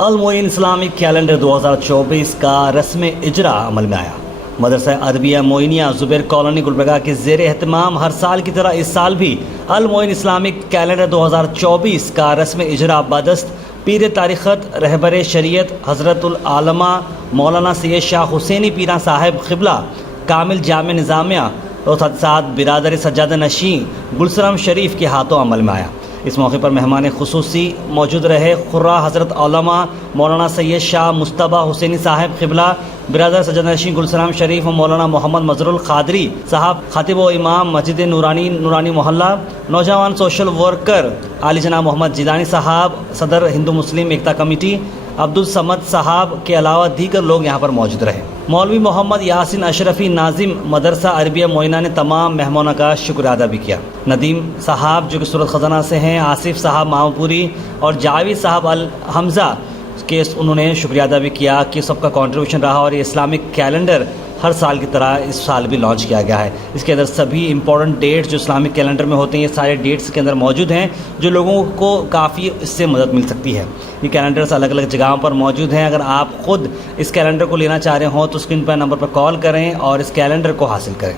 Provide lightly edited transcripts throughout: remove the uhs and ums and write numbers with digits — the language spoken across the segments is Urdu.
المعین اسلامک کیلنڈر 2024 کا رسم اجرا عمل میں آیا۔ مدرسہ عربیہ معینیہ زبیر کالونی گلبرگہ کے زیر اہتمام ہر سال کی طرح اس سال بھی المعین اسلامک کیلنڈر 2024 کا رسم اجرا بدست پیر تاریخت رہبر شریعت حضرت العلماء مولانا سید شاہ حسینی پیران صاحب قبلہ کامل جامع نظامیہ اور ساتھ برادر سجادہ نشین گلسرم شریف کے ہاتھوں عمل میں آیا۔ اس موقع پر مہمان خصوصی موجود رہے قرہ حضرت علامہ مولانا سید شاہ مصطفیٰ حسینی صاحب قبلہ برادر سجادہ نشین گلسرم شریف و مولانا محمد مظہر القادری صاحب خطیب و امام مسجد نورانی محلہ، نوجوان سوشل ورکر علی جناب محمد جیلانی صاحب صدر ہندو مسلم ایکتا کمیٹی عبدالصمد صاحب کے علاوہ دیگر لوگ یہاں پر موجود رہے۔ مولوی محمد یاسین اشرفی ناظم مدرسہ عربیہ معینہ نے تمام مہمانوں کا شکریہ ادا بھی کیا۔ ندیم صاحب جو کہ صورت خزانہ سے ہیں، آصف صاحب ماؤپوری اور جاوید صاحب الحمزہ کے انہوں نے شکریہ ادا بھی کیا کہ سب کا کنٹریبیوشن رہا اور یہ اسلامک کیلنڈر ہر سال کی طرح اس سال بھی لانچ کیا گیا ہے۔ اس کے اندر سبھی امپورٹنٹ ڈیٹس جو اسلامک کیلنڈر میں ہوتے ہیں یہ سارے ڈیٹس کے اندر موجود ہیں جو لوگوں کو کافی اس سے مدد مل سکتی ہے۔ یہ کیلنڈرز الگ الگ جگہوں پر موجود ہیں۔ اگر آپ خود اس کیلنڈر کو لینا چاہ رہے ہوں تو اسکرین پر نمبر پر کال کریں اور اس کیلنڈر کو حاصل کریں۔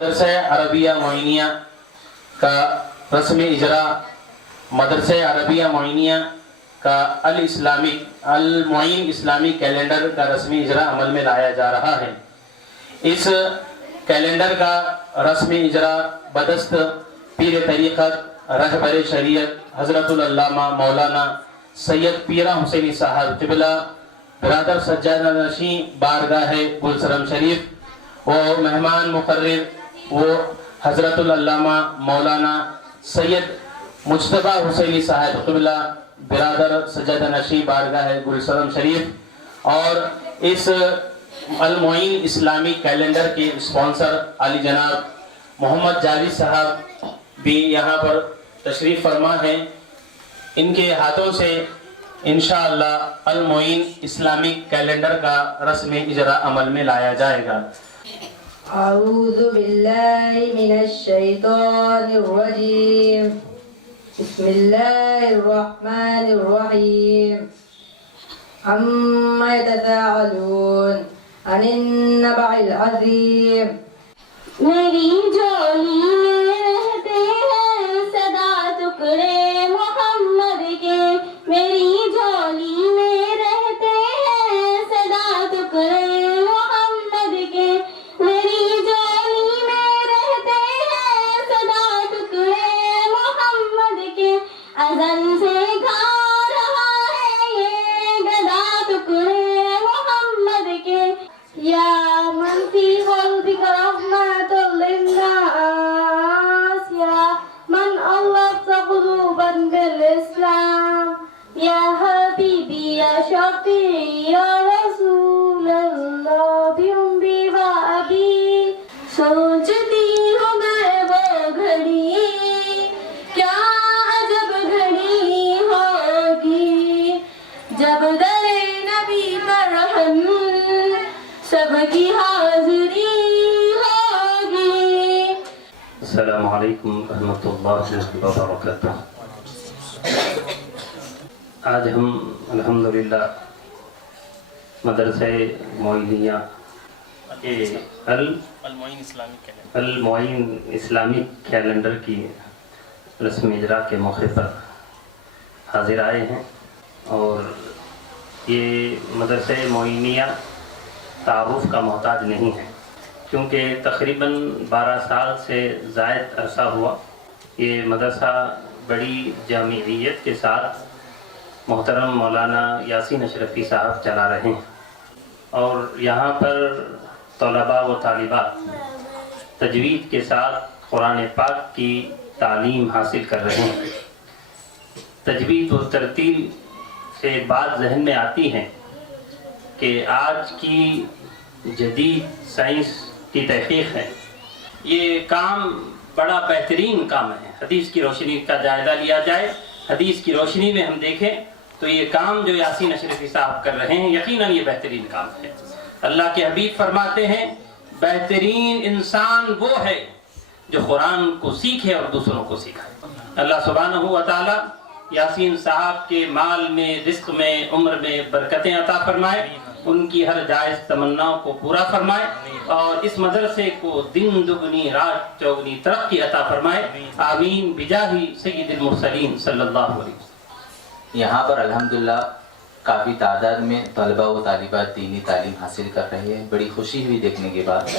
مدرسہ عربیہ معینیہ کا رسم اجرا مدرسہ عربیہ معینیہ کا المعین اسلامی کیلنڈر کا رسمی اجرا عمل میں لایا جا رہا ہے۔ اس کیلنڈر کا رسمی اجرا بدست پیر طریقت رہبر شریعت حضرت العلامہ مولانا سید پیران حسینی صاحب قبلہ برادر سجادہ نشین بارگاہ گلسرم شریف و مہمان مقرر وہ حضرت العلامہ مولانا سید مصطفیٰ حسینی صاحب قبلہ برادر سجادہ نشین بارگاہ گلسرم شریف اور اس المعین اسلامی کیلنڈر کے اسپانسر علی جناب محمد جاوید صاحب بھی یہاں پر تشریف فرما ہیں۔ ان کے ہاتھوں سے انشاءاللہ المعین اسلامی کیلنڈر کا رسم اجرا عمل میں لایا جائے گا۔ اعوذ باللہ من الشیطان الرجیم بسم اللہ الرحمن الرحیم عما یتساءلون عن النبع العظیم۔ میری جولی میں رہتے ہیں صدا ٹکڑے محمد کے، میری جولی میں رہتے ہیں صدا ٹکڑے محمد کے، میری جولی میں رہتے ہیں صدا ٹکڑے محمد کے، اذن سے گا رہا ہے یہ گدا ٹکڑے محمد کے، یا من فی قلبک رحمت للناس، یا من علقت قلوبا بالاسلام، یا حبیبی یا شفیعی یا رسول اللہ بی و ابی۔ سوچتی ہوں میں وہ گھڑی کیا عجب گھڑی ہوگی جب در نبی پر ہم سب کی حاضری ہوگی۔ السلام علیکم ورحمۃ اللہ وبرکاتہ۔ آج ہم الحمدللہ مدرسہ معینیہ کے المعین اسلامی کیلنڈر کی رسم اجرا کے موقع پر حاضر آئے ہیں، اور یہ مدرسہ معینیہ تعارف کا محتاج نہیں ہے کیونکہ تقریباً 12 سال سے زائد عرصہ ہوا یہ مدرسہ بڑی جامعیت کے ساتھ محترم مولانا یاسین اشرفی صاحب چلا رہے ہیں، اور یہاں پر طلباء و طالبات تجوید کے ساتھ قرآن پاک کی تعلیم حاصل کر رہے ہیں۔ تجوید و ترتیل سے بات ذہن میں آتی ہیں کہ آج کی جدید سائنس کی تحقیق ہے۔ یہ کام بڑا بہترین کام ہے۔ حدیث کی روشنی کا جائزہ لیا جائے، حدیث کی روشنی میں ہم دیکھیں تو یہ کام جو یاسین اشرفی صاحب کر رہے ہیں یقیناً یہ بہترین کام ہے۔ اللہ کے حبیب فرماتے ہیں بہترین انسان وہ ہے جو قرآن کو سیکھے اور دوسروں کو سکھائے۔ اللہ سبحانہ و تعالی یاسین صاحب کے مال میں، رزق میں، عمر میں برکتیں عطا فرمائے، ان کی ہر جائز تمناؤں کو پورا فرمائے اور اس مدرسے کو دن دگنی رات چوگنی ترقی عطا فرمائے، آمین بجاہ سید المرسلین صلی اللہ علیہ وسلم۔ یہاں پر الحمدللہ کافی تعداد میں طلبہ و طالبات دینی تعلیم حاصل کر رہے ہیں، بڑی خوشی ہوئی دیکھنے کے بعد،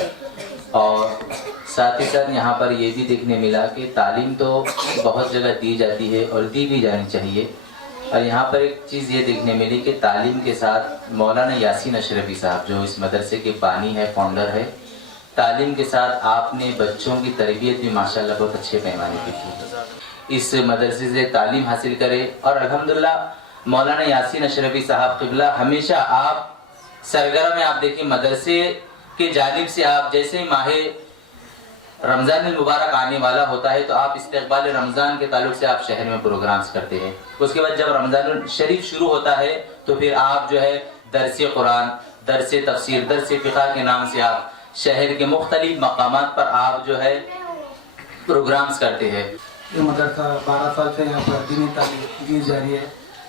اور ساتھ ہی ساتھ یہاں پر یہ بھی دیکھنے ملا کہ تعلیم تو بہت جگہ دی جاتی ہے اور دی بھی جانی چاہیے، اور یہاں پر ایک چیز یہ دیکھنے ملی کہ تعلیم کے ساتھ مولانا یاسین اشرفی صاحب جو اس مدرسے کے بانی ہے، فاؤنڈر ہے، تعلیم کے ساتھ آپ نے بچوں کی تربیت بھی ماشاءاللہ بہت اچھے پیمانے پہ کی۔ اس مدرسے سے تعلیم حاصل کرے، اور الحمدللہ مولانا یاسین اشرفی صاحب قبلہ ہمیشہ آپ سرگرم میں، آپ دیکھیں مدرسے کی جانب سے آپ جیسے ماہ رمضان المبارک آنے والا ہوتا ہے تو آپ استقبال رمضان کے تعلق سے آپ شہر میں پروگرامز کرتے ہیں، اس کے بعد جب رمضان شریف شروع ہوتا ہے تو پھر آپ جو ہے درس قرآن، درس تفسیر، درس فقہ کے نام سے آپ شہر کے مختلف مقامات پر آپ جو ہے پروگرامز کرتے ہیں۔ یہ مدرسہ 12 سال سے یہاں پر دینی تعلیم دی جا رہی ہے،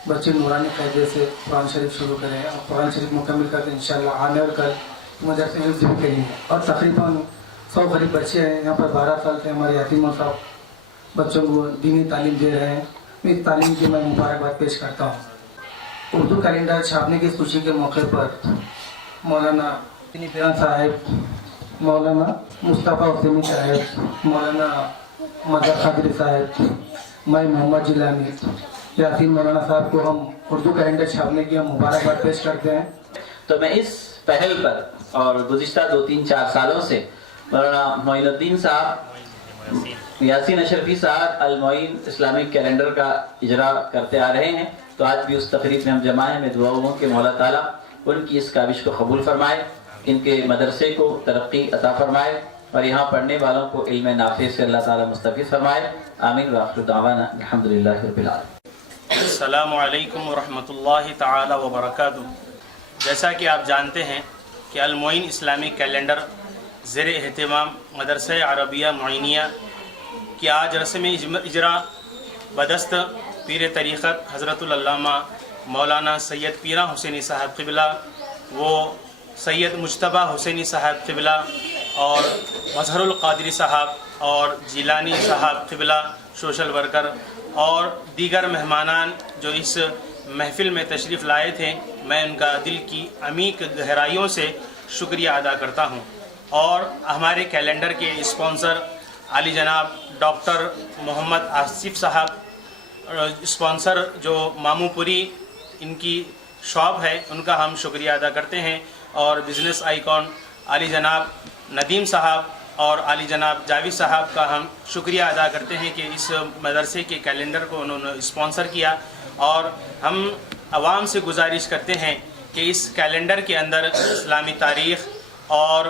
بچے نورانی قاعدے سے قرآن شریف شروع کریں اور قرآن شریف مکمل کرتے ہیں انشاءاللہ، آنے اور کل مدرسے حفظ بھی کریں گے، اور تقریباً 100 قریب بچے ہیں یہاں پر 12 سال سے ہمارے یتیموں صاحب بچوں کو دینی تعلیم دے رہے ہیں۔ اس تعلیم کی میں مبارکباد پیش کرتا ہوں۔ اردو کیلنڈر چھاپنے کی خوشی کے موقع پر مولانا پیران صاحب، مولانا مصطفیٰ حسینی صاحب، مولانا مظہر قادری صاحب، میں محمد جیلانی، یاسین مولانا صاحب کو ہم اردو کیلنڈر چھاپنے کی ہم مبارکباد پیش کرتے ہیں۔ تو میں اس پہل پر اور گزشتہ 2-3-4 سالوں سے مولانا معین الدین صاحب، یاسین اشرفی صاحب المعین اسلامک کیلنڈر کا اجرا کرتے آ رہے ہیں، تو آج بھی اس تقریب میں ہم جمع ہیں۔ میں دعاؤں ہوں کہ مولا تعالیٰ ان کی اس کاوش کو قبول فرمائے، ان کے مدرسے کو ترقی عطا فرمائے اور یہاں پڑھنے والوں کو علم نافع سے اللہ تعالیٰ مستفید فرمائے، آمین وآخر دعوانا الحمدللہ رب العالمین۔ السلام علیکم ورحمۃ اللہ تعالی وبرکاتہ۔ جیسا کہ آپ جانتے ہیں کہ المعین اسلامک کیلنڈر زیر اہتمام مدرسہ عربیہ معینیہ کی آج رسم اجرا بدست پیر طریقت حضرت العلامہ مولانا سید پیرا حسینی صاحب قبلہ، وہ سید مجتبیٰ حسینی صاحب قبلہ اور مظہر القادری صاحب اور جیلانی صاحب قبلہ سوشل ورکر اور دیگر مہمانان جو اس محفل میں تشریف لائے تھے، میں ان کا دل کی عمیق گہرائیوں سے شکریہ ادا کرتا ہوں، اور ہمارے کیلنڈر کے اسپانسر علی جناب ڈاکٹر محمد آصف صاحب، اسپانسر جو مامو پوری ان کی شاپ ہے، ان کا ہم شکریہ ادا کرتے ہیں، اور بزنس آئیکن علی جناب ندیم صاحب اور علی جناب جاوید صاحب کا ہم شکریہ ادا کرتے ہیں کہ اس مدرسے کے کیلنڈر کو انہوں نے اسپانسر کیا، اور ہم عوام سے گزارش کرتے ہیں کہ اس کیلنڈر کے اندر اسلامی تاریخ اور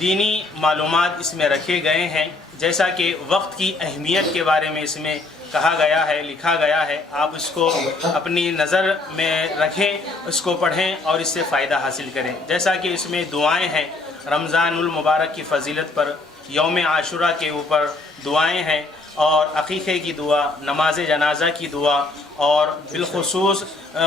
دینی معلومات اس میں رکھے گئے ہیں، جیسا کہ وقت کی اہمیت کے بارے میں اس میں کہا گیا ہے، لکھا گیا ہے۔ آپ اس کو اپنی نظر میں رکھیں، اس کو پڑھیں اور اس سے فائدہ حاصل کریں، جیسا کہ اس میں دعائیں ہیں، رمضان المبارک کی فضیلت پر، یوم عاشورہ کے اوپر دعائیں ہیں، اور عقیقے کی دعا، نماز جنازہ کی دعا، اور بالخصوص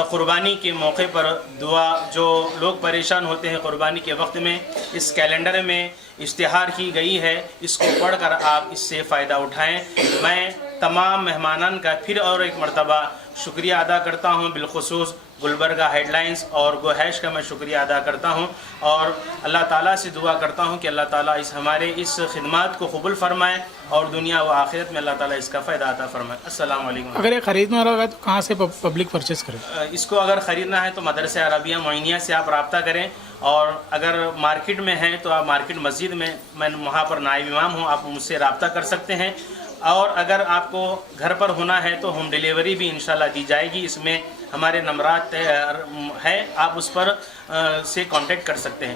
قربانی کے موقع پر دعا۔ جو لوگ پریشان ہوتے ہیں قربانی کے وقت میں، اس کیلنڈر میں اشتہار کی گئی ہے، اس کو پڑھ کر آپ اس سے فائدہ اٹھائیں۔ میں تمام مہمانان کا پھر اور ایک مرتبہ شکریہ ادا کرتا ہوں، بالخصوص گلبرگہ ہیڈ لائنز اور گوہیش کا میں شکریہ ادا کرتا ہوں، اور اللہ تعالیٰ سے دعا کرتا ہوں کہ اللہ تعالیٰ ہمارے اس خدمات کو قبول فرمائے اور دنیا و آخرت میں اللہ تعالیٰ اس کا فائدہ عطا فرمائے۔ السلام علیکم۔ اگر یہ خریدنا ہوگا تو کہاں سے پبلک پرچیز کرے؟ اس کو اگر خریدنا ہے تو مدرسہ عربیہ معینیہ سے آپ رابطہ کریں، اور اگر مارکیٹ میں ہیں تو آپ مارکیٹ مسجد میں وہاں پر نائب امام ہوں، آپ مجھ سے رابطہ کر سکتے ہیں، اور اگر آپ کو گھر پر ہونا ہے تو ہوم ڈیلیوری بھی انشاءاللہ دی جائے گی۔ اس میں ہمارے نمبرات ہیں، آپ اس پر سے کانٹیکٹ کر سکتے ہیں۔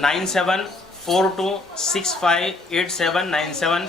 9742658797